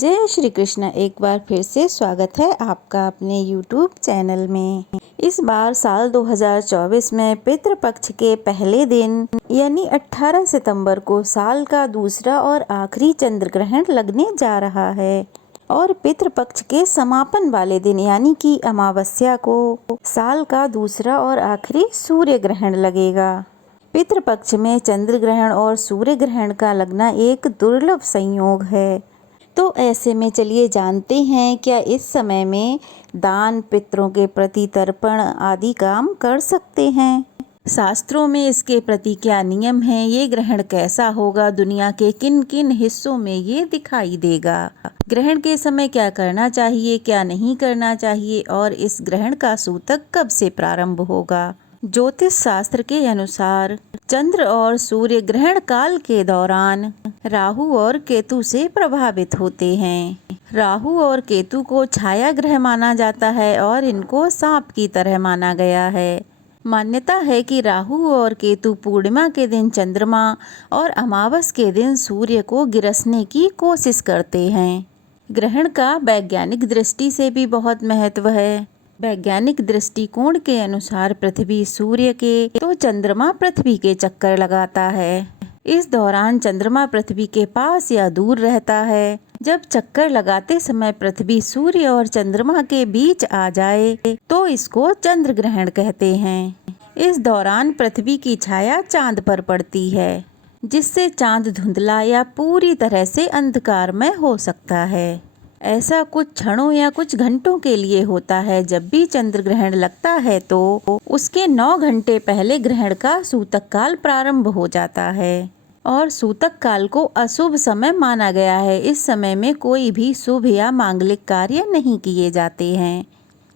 जय श्री कृष्ण। एक बार फिर से स्वागत है आपका अपने YouTube चैनल में। इस बार साल 2024 में पितृपक्ष के पहले दिन यानी 18 सितंबर को साल का दूसरा और आखिरी चंद्र ग्रहण लगने जा रहा है और पितृपक्ष के समापन वाले दिन यानी कि अमावस्या को साल का दूसरा और आखिरी सूर्य ग्रहण लगेगा। पितृपक्ष में चंद्र ग्रहण और सूर्य ग्रहण का लगना एक दुर्लभ संयोग है। तो ऐसे में चलिए जानते हैं क्या इस समय में दान, पितरों के प्रति तर्पण आदि काम कर सकते हैं। शास्त्रों में इसके प्रति क्या नियम हैं, ये ग्रहण कैसा होगा, दुनिया के किन किन हिस्सों में ये दिखाई देगा, ग्रहण के समय क्या करना चाहिए क्या नहीं करना चाहिए और इस ग्रहण का सूतक कब से प्रारंभ होगा। ज्योतिष शास्त्र के अनुसार चंद्र और सूर्य ग्रहण काल के दौरान राहु और केतु से प्रभावित होते हैं। राहु और केतु को छाया ग्रह माना जाता है और इनको सांप की तरह माना गया है। मान्यता है कि राहु और केतु पूर्णिमा के दिन चंद्रमा और अमावस के दिन सूर्य को गिरसने की कोशिश करते हैं। ग्रहण का वैज्ञानिक दृष्टि से भी बहुत महत्व है। वैज्ञानिक दृष्टिकोण के अनुसार पृथ्वी सूर्य के तो चंद्रमा पृथ्वी के चक्कर लगाता है। इस दौरान चंद्रमा पृथ्वी के पास या दूर रहता है। जब चक्कर लगाते समय पृथ्वी सूर्य और चंद्रमा के बीच आ जाए तो इसको चंद्र ग्रहण कहते हैं। इस दौरान पृथ्वी की छाया चांद पर पड़ती है, जिससे चांद धुंधला या पूरी तरह से अंधकारमय हो सकता है। ऐसा कुछ क्षणों या कुछ घंटों के लिए होता है। जब भी चंद्र ग्रहण लगता है तो उसके 9 घंटे पहले ग्रहण का सूतक काल प्रारंभ हो जाता है और सूतक काल को अशुभ समय माना गया है। इस समय में कोई भी शुभ या मांगलिक कार्य नहीं किए जाते हैं।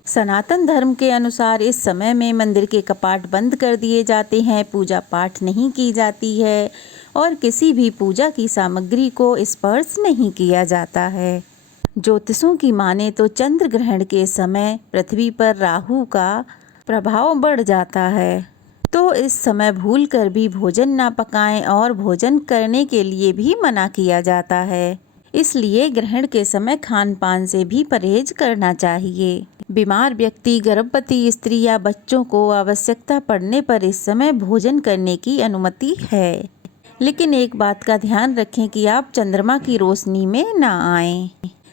सनातन धर्म के अनुसार इस समय में मंदिर के कपाट बंद कर दिए जाते हैं, पूजा पाठ नहीं की जाती है और किसी भी पूजा की सामग्री को स्पर्श नहीं किया जाता है। ज्योतिषों की माने तो चंद्र ग्रहण के समय पृथ्वी पर राहु का प्रभाव बढ़ जाता है, तो इस समय भूल कर भी भोजन ना पकाएं और भोजन करने के लिए भी मना किया जाता है। इसलिए ग्रहण के समय खान पान से भी परहेज करना चाहिए। बीमार व्यक्ति, गर्भवती स्त्री या बच्चों को आवश्यकता पड़ने पर इस समय भोजन करने की अनुमति है, लेकिन एक बात का ध्यान रखें कि आप चंद्रमा की रोशनी में ना आएं।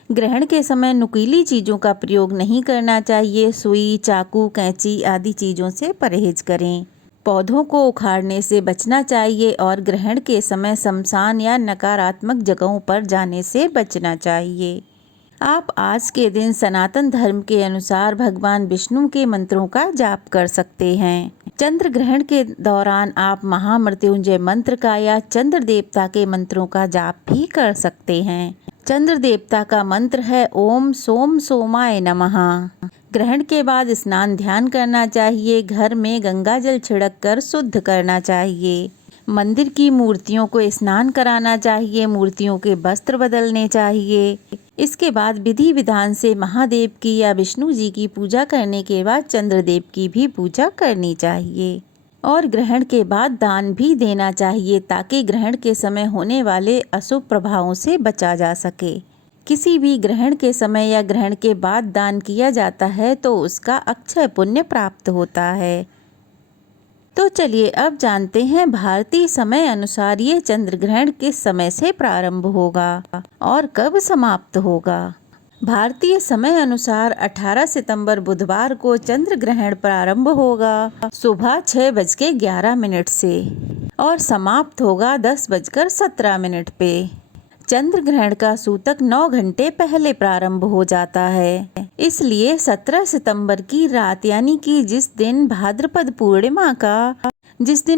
ग्रहण के समय नुकीली चीज़ों का प्रयोग नहीं करना चाहिए। सुई, चाकू, कैंची आदि चीज़ों से परहेज करें। पौधों को उखाड़ने से बचना चाहिए और ग्रहण के समय शमशान या नकारात्मक जगहों पर जाने से बचना चाहिए। आप आज के दिन सनातन धर्म के अनुसार भगवान विष्णु के मंत्रों का जाप कर सकते हैं। चंद्र ग्रहण के दौरान आप महामृत्युंजय मंत्र का या चंद्र देवता के मंत्रों का जाप भी कर सकते हैं। चंद्र देवता का मंत्र है ओम सोम सोमाय नमः। ग्रहण के बाद स्नान ध्यान करना चाहिए। घर में गंगा जल छिड़क कर शुद्ध करना चाहिए। मंदिर की मूर्तियों को स्नान कराना चाहिए। मूर्तियों के वस्त्र बदलने चाहिए। इसके बाद विधि विधान से महादेव की या विष्णु जी की पूजा करने के बाद चंद्रदेव की भी पूजा करनी चाहिए और ग्रहण के बाद दान भी देना चाहिए, ताकि ग्रहण के समय होने वाले अशुभ प्रभावों से बचा जा सके। किसी भी ग्रहण के समय या ग्रहण के बाद दान किया जाता है तो उसका अक्षय पुण्य प्राप्त होता है। तो चलिए अब जानते हैं भारतीय समय अनुसार ये चंद्र ग्रहण किस समय से प्रारंभ होगा और कब समाप्त होगा। भारतीय समय अनुसार 18 सितंबर बुधवार को चंद्र ग्रहण प्रारंभ होगा सुबह 6:11 से और समाप्त होगा 10:17 पे। चंद्र ग्रहण का सूतक 9 घंटे पहले प्रारंभ हो जाता है। इसलिए 17 सितंबर की रात यानी कि जिस दिन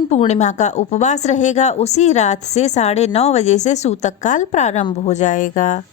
पूर्णिमा का उपवास रहेगा, उसी रात से 9:30 बजे से सूतक काल प्रारंभ हो जाएगा।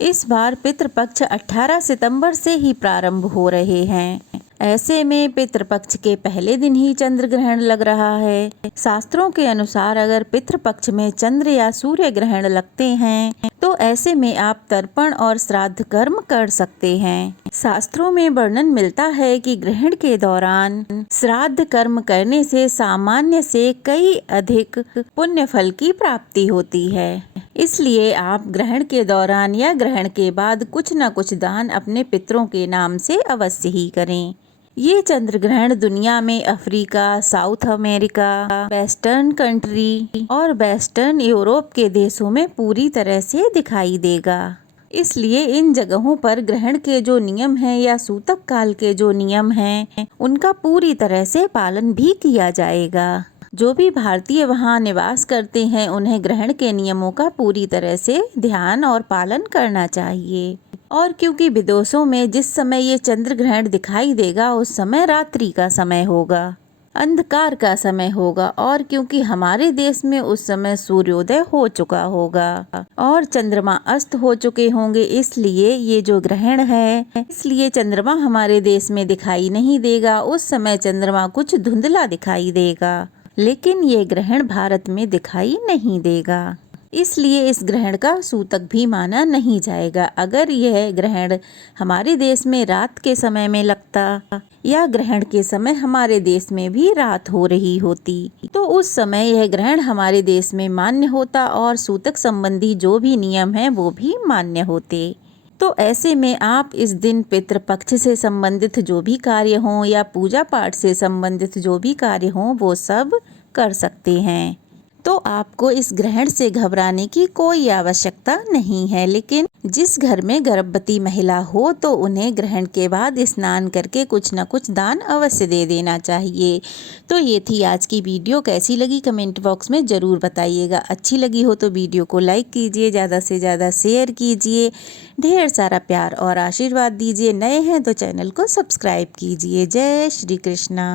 इस बार पितृपक्ष 18 सितंबर से ही प्रारंभ हो रहे हैं। ऐसे में पितृपक्ष के पहले दिन ही चंद्र ग्रहण लग रहा है। शास्त्रों के अनुसार अगर पितृपक्ष में चंद्र या सूर्य ग्रहण लगते हैं तो ऐसे में आप तर्पण और श्राद्ध कर्म कर सकते हैं। शास्त्रों में वर्णन मिलता है कि ग्रहण के दौरान श्राद्ध कर्म करने से सामान्य से कई अधिक पुण्य फल की प्राप्ति होती है। इसलिए आप ग्रहण के दौरान या ग्रहण के बाद कुछ न कुछ दान अपने पितरों के नाम से अवश्य ही करें। ये चंद्र ग्रहण दुनिया में Africa, south America, western country और वेस्टर्न यूरोप के देशों में पूरी तरह से दिखाई देगा। इसलिए इन जगहों पर ग्रहण के जो नियम हैं या सूतक काल के जो नियम हैं उनका पूरी तरह से पालन भी किया जाएगा। जो भी भारतीय वहाँ निवास करते हैं उन्हें ग्रहण के नियमों का पूरी तरह से ध्यान और पालन करना चाहिए। और क्योंकि विदेशों में जिस समय ये चंद्र ग्रहण दिखाई देगा उस समय रात्रि का समय होगा, अंधकार का समय होगा, और क्योंकि हमारे देश में उस समय सूर्योदय हो चुका होगा और चंद्रमा अस्त हो चुके होंगे, इसलिए ये जो ग्रहण है इसलिए चंद्रमा हमारे देश में दिखाई नहीं देगा। उस समय चंद्रमा कुछ धुंधला दिखाई देगा, लेकिन ये ग्रहण भारत में दिखाई नहीं देगा। इसलिए इस ग्रहण का सूतक भी माना नहीं जाएगा। अगर यह ग्रहण हमारे देश में रात के समय में लगता या ग्रहण के समय हमारे देश में भी रात हो रही होती तो उस समय यह ग्रहण हमारे देश में मान्य होता और सूतक संबंधी जो भी नियम हैं वो भी मान्य होते। तो ऐसे में आप इस दिन पितृपक्ष से संबंधित जो भी कार्य हों या पूजा पाठ से संबंधित जो भी कार्य हों वो सब कर सकते हैं। तो आपको इस ग्रहण से घबराने की कोई आवश्यकता नहीं है। लेकिन जिस घर में गर्भवती महिला हो तो उन्हें ग्रहण के बाद स्नान करके कुछ न कुछ दान अवश्य दे देना चाहिए। तो ये थी आज की वीडियो। कैसी लगी कमेंट बॉक्स में ज़रूर बताइएगा। अच्छी लगी हो तो वीडियो को लाइक कीजिए, ज़्यादा से ज़्यादा शेयर कीजिए, ढेर सारा प्यार और आशीर्वाद दीजिए। नए हैं तो चैनल को सब्सक्राइब कीजिए। जय श्री कृष्णा।